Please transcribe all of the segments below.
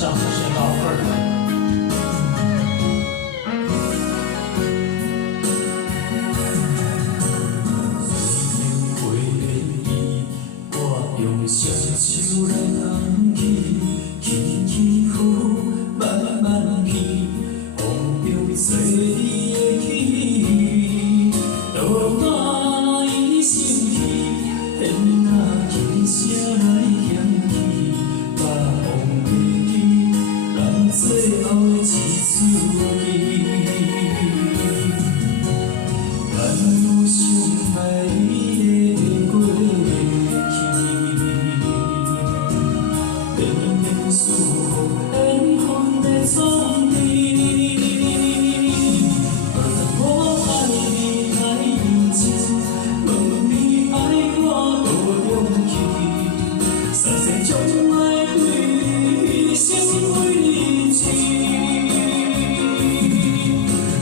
上升到2轮。用双手来捧起，起起伏慢慢去，风中做你的起，多爱生气，天啊轻声来响起，把风飞去，咱最后的一次机，咱有相爱的过去。思乎缘分的创治，我爱你太认真，问你爱我多勇气，三世将爱对你成为你情。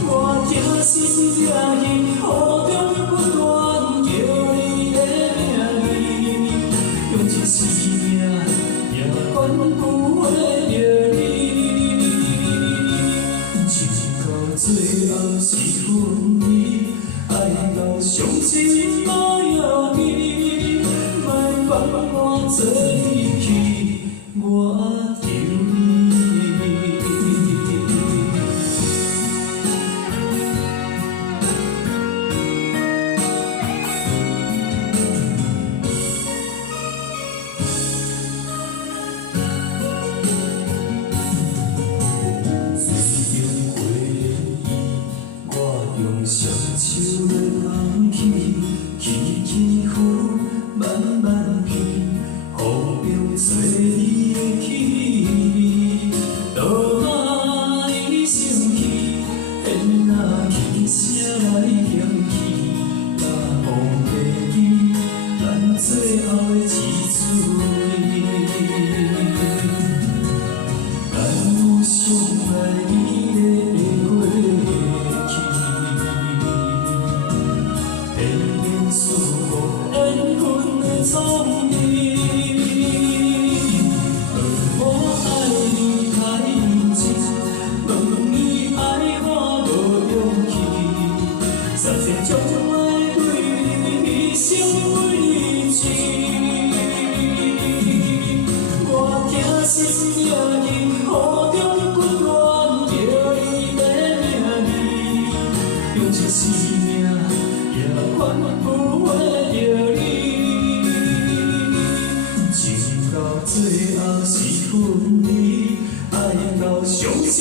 我痛心痛意，雨中不断叫你的名字，用一生命也管不。最后是分离，爱到伤心无药医，莫放我做离去，我求你。用双手来捧起，起起伏慢慢去，雨中做你的起，多爱生气，天啊轻声来响起，把风飞去，咱最后的一次机，咱有相爱你的。思乎缘分的创治，我爱你太认真，问你爱我多勇气，三世将爱对你成为你情。我痛心痛意，雨中不断叫你的名字，用一生命。也管不回着你，情到最后是分离，爱到伤心。